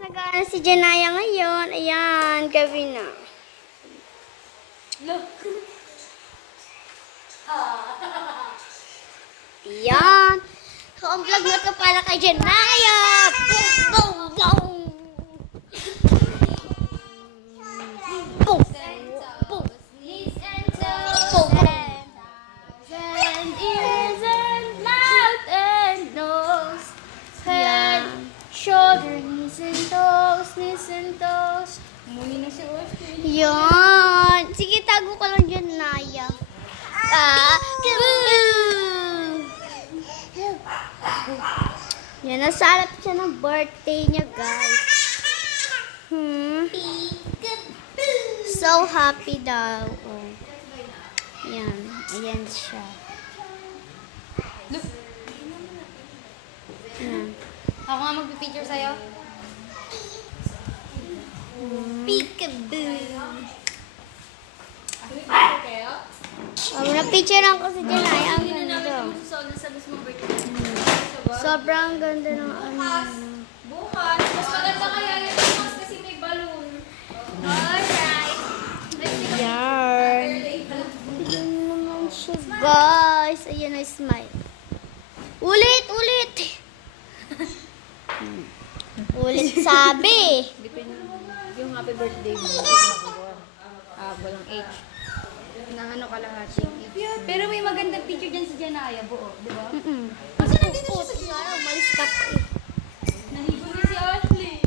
Nag-aaral si Janaya ngayon. Ayan, gabi na. Ayan. So, ang vlog na to para kay Janaya. Boom, boom, boom. Boom, boom. Knees and toes, Boom, boom. and ears and mouth and nose, head, shoulder, knees and toes. Muni na si Austin. Yan. Sige, tago ko lang dyan, Naya. Yan, nasalap siya ng birthday niya, guys. So happy daw. Oh. Yan. Ayan siya. Yan. Ako nga magpipicture sa'yo. Peekaboo. Kayo? Na-picture lang ko si Janaya. Ang Hindi na namin ganda. yung susunod sa mismong birthday. Sobrang ganda ng ano. Bukas. Mas maganda kaya yun bukas kasi may balloon. Alright. Let's see kung Yan. birthday balloon. Ayan naman siya, guys. Ayan na, smile. Ulit, ulit. Ulit sabi. Yung happy birthday mo, walang age. Nang ano ka lahat. Pero may magandang picture dyan si Janaya, buo, di ba? Kasi nandito siya sa gitna. Umalis ka pa eh. Naligo na si Ashley.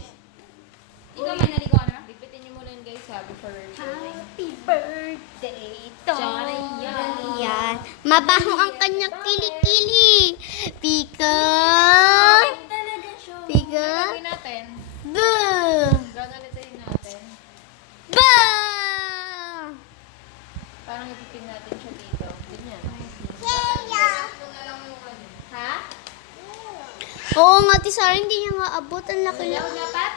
Ikaw may naligo ka na? Lipitin niyo muna yun guys ha, before Happy birthday to Janaya. Yan. Mabaho ang kanyang kilikili. Pika. Talaga siya. Pika. gagawin natin. Boo. Gaganitayin natin. Boo. Parang ipipin natin siya dito. Ganyan. Ha? Oo nga, Tisara, hindi niya nga abot. Ang laki lang. Dapat?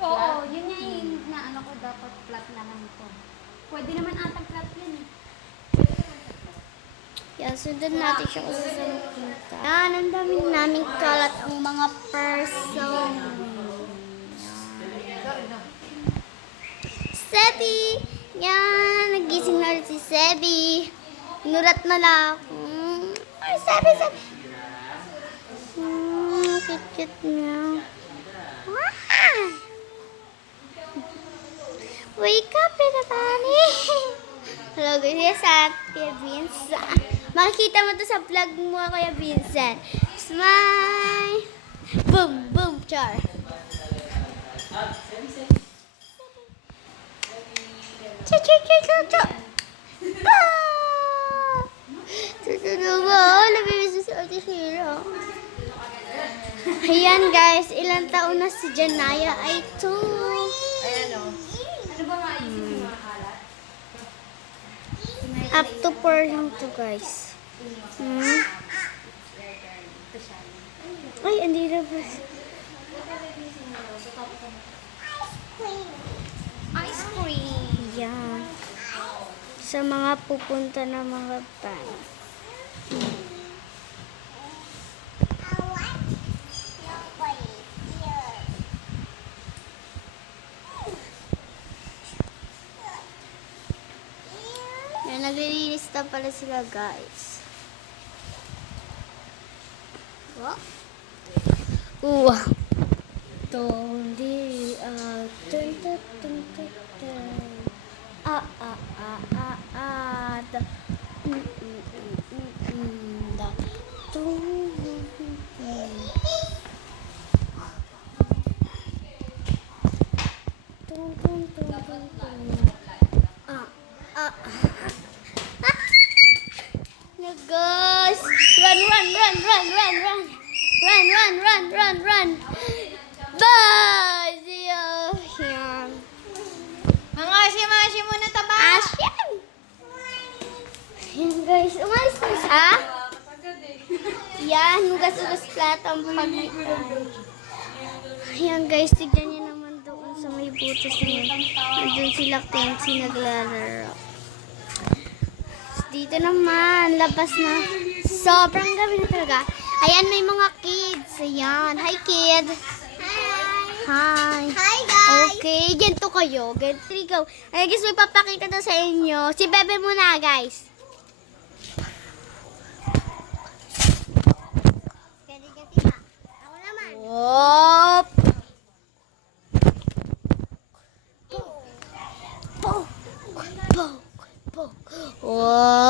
Oo, yun nga yung naano ko dapat flat naman ko. Pwede naman atang flat yun eh. Yan, sundan natin siya kung saan punta. Yan, ang dami naming kalat ang mga person. Sebi! Yan, nagising na rin si Sebi. Nurat na lang. Ay, Sebi, Sebi. Kit-kit niya. Wow! Wake up, little bunny! Hello guys, sa Kuya Vincent. Makikita mo to sa vlog mo, Kuya Vincent. Smile! Boom, boom, char. Cha cha cha cha cha. Ah! Tutulog ako. Nabibis sa Ate Shira. Ayan guys, ilang taon na si Janaya ay 2. Ayan o. Ano ba maisip mo mga kalat? Up to 4 lang to guys. Ay, hindi na ba? Ice cream. Yan. Sa mga pupunta na mga band. Yan, naglilinis na pala sila guys. Wow. Wow. Tondi tun tun tun tun tun. Da. Da. Tung. Tung tung tung tung tung. No, guys. Run, run, run, run, run, run. Run, run, run, run, run. Bye! See you. Yan. Mga asim-asim muna taba! Asyan! Yan guys, umalis na siya. Yan, hugas-hugas plato ang pag-iwan. Yan guys, tignan niyo naman doon sa may butas niya. Nandun sila Kenzie naglalaro. Dito naman, labas na. Sobrang gabi na talaga. Ayan, may mga kids. Ayan. Hi, kid. Hi. Hi. Hi, guys. Okay, ganito kayo. Ganito ikaw. Ay, guys, may papakita na sa inyo. Si Bebe muna, guys. Ako naman. Whoop. Poke. Poke. Poke. Whoa.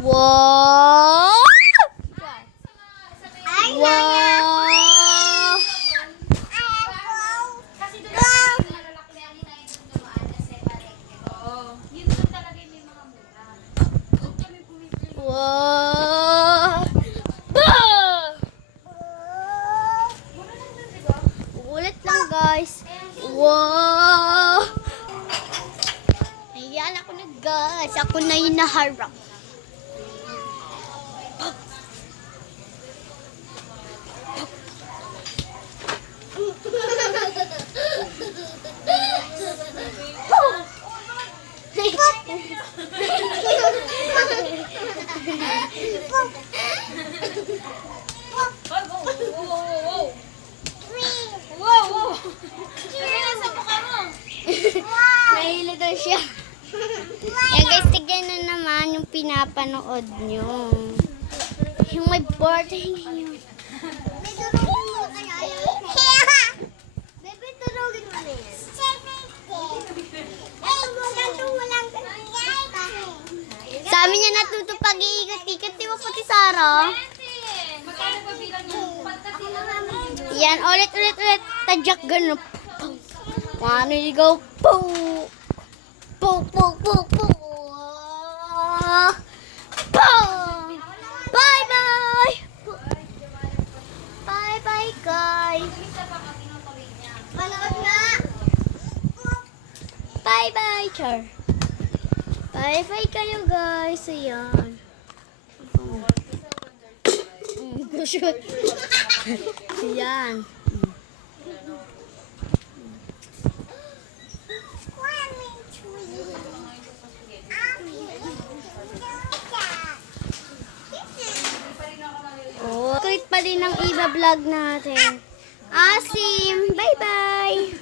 Wow! Wow! Kasi doon lang yung malalaki na yun ay dumaan na separate. Oo. Yun doon talaga yung may mga mura. Doon kami pumipili. Wow! Bah! Ulit lang, guys. Wow! Ayan ako na, guys. Ako na yung naharap. Wow! Sabi na sa mukha mo. Nahilo daw siya. Yan guys, tignan na naman yung pinapanood nyo. Yung may birthday ngayon. Bebe, turugin mo na yan. Sa amin niya natuto pag-iikot-ikot. Di ba pati Sarah? Magkano ba bilang yung pagkasi lang namin? Yan, ulit. Tadyak gano'n. One, you go. Poo! Poo, poo, poo, poo. Poo! Bye-bye! Bye-bye, guys. Manood nga. Bye-bye, Char. Bye-bye kayo, guys. Ayan. Shoot. Ayan. Oh, click pa din ang iba vlog natin. Asim, bye-bye.